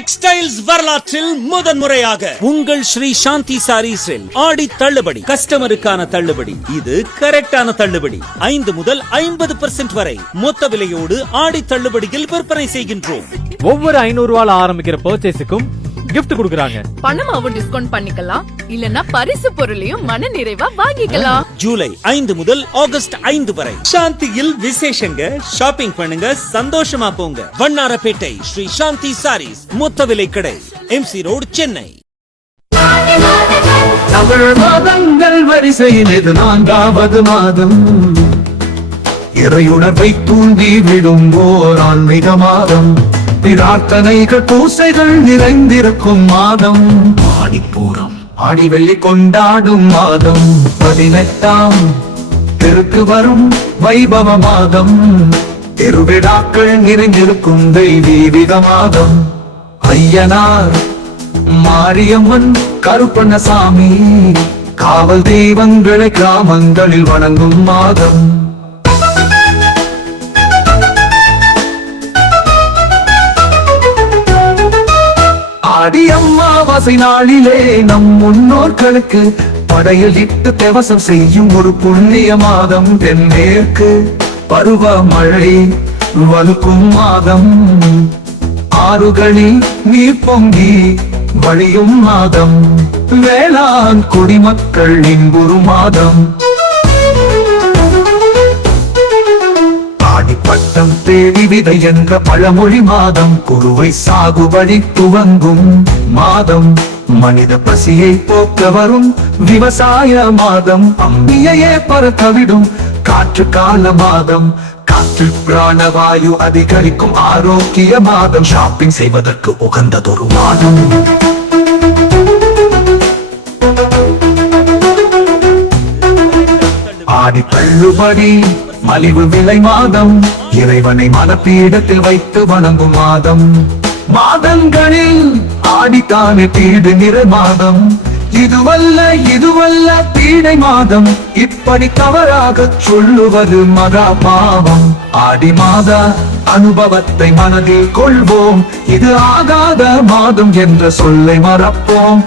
Textiles வரலாற்றில் முதன்முறையாக. உங்கள் ஸ்ரீ சாந்தி சாரீஸில் ஆடி தள்ளுபடி கஸ்டமருக்கான தள்ளுபடி. இது கரெக்டான தள்ளுபடி. ஐந்து முதல் ஐம்பது பெர்சென்ட் வரை மொத்த விலையோடு ஆடி தள்ளுபடியில் விற்பனை செய்கின்றோம். ஒவ்வொரு ஐநூறு ரூபாய் ஆரம்பிக்கிற பர்ச்சேஸுக்கும் gift கொடுக்கறாங்க. பணமாவும் டிஸ்கவுண்ட் பண்ணிக்கலாம். இல்லனா பரிசு பொருளையும் மன நிறைவா வாங்கிக்கலாம். ஜூலை ஐந்து முதல் ஆகஸ்ட் ஐந்து வரை. சாந்தியில் விசேஷங்க. ஷாப்பிங் பண்ணுங்க சந்தோஷமா போங்க. வண்ணாரப்பேட்டை ஸ்ரீ சாந்தி சாரீஸ் மொத்த விலை கடை எம்சி ரோடு சென்னை. தமிழ் மாதங்கள் வரிசையில் இது நான்காவது மாதம். இறையுணர்வை தூண்டி விடும் ஓர் ஆன்மீக மாதம். பிரார்த்தனைகள் பூசைகள் நிறைந்திருக்கும் மாதம். ஆடிப்பூரம். ஆடி வெள்ளி கொண்டாடும் மாதம். பதினெட்டாம் தெருக்கு வரும் வைபவ மாதம். திருவிழாக்கள் நிறைந்திருக்கும் தெய்வீக மாதம். ஐயனார் மாரியம்மன் கருப்பண்ணசாமி காவல் தெய்வங்களை கிராமங்களில் வணங்கும் மாதம். அமாவாசை நாளிலே நம் முன்னோர்களுக்கு படையில் இட்டு தேவசம் செய்யும் ஒரு புண்ணிய மாதம் தென்மேற்கு பருவ மழை வலுக்கும் மாதம். ஆறுகளில் நீர் பொங்கி வழியும் மாதம். வேளாண் குடிமக்கள் இன்புறும் மாதம். ஆடிப்பட்டம் தேடி விதை என்ற பழமொழி மாதம். குருவை சாகுபடி துவங்கும் மாதம். மனித பசியை போக்க வரும் விவசாய மாதம். அம்பியையே பறக்கவிடும் காற்று கால மாதம். காற்று பிராணவாயு அதிகரிக்கும் ஆரோக்கிய மாதம். ஷாப்பிங் செய்வதற்கு உகந்ததொரு மாதம். ஆடி தள்ளுபடி மலிவு விலை மாதம். இறைவனை மனப்பீடத்தில் வைத்து வணங்கும் மாதம். மாதங்களில் ஆடித்தானே பீடு நிற மாதம் இதுவல்ல இதுவல்ல பீடை மாதம். இப்படி தவறாக சொல்லுவது மகா பாவம். ஆடி மாத அனுபவத்தை மனதில் கொள்வோம். இது ஆகாத மாதம் என்ற சொல்லை மறப்போம்.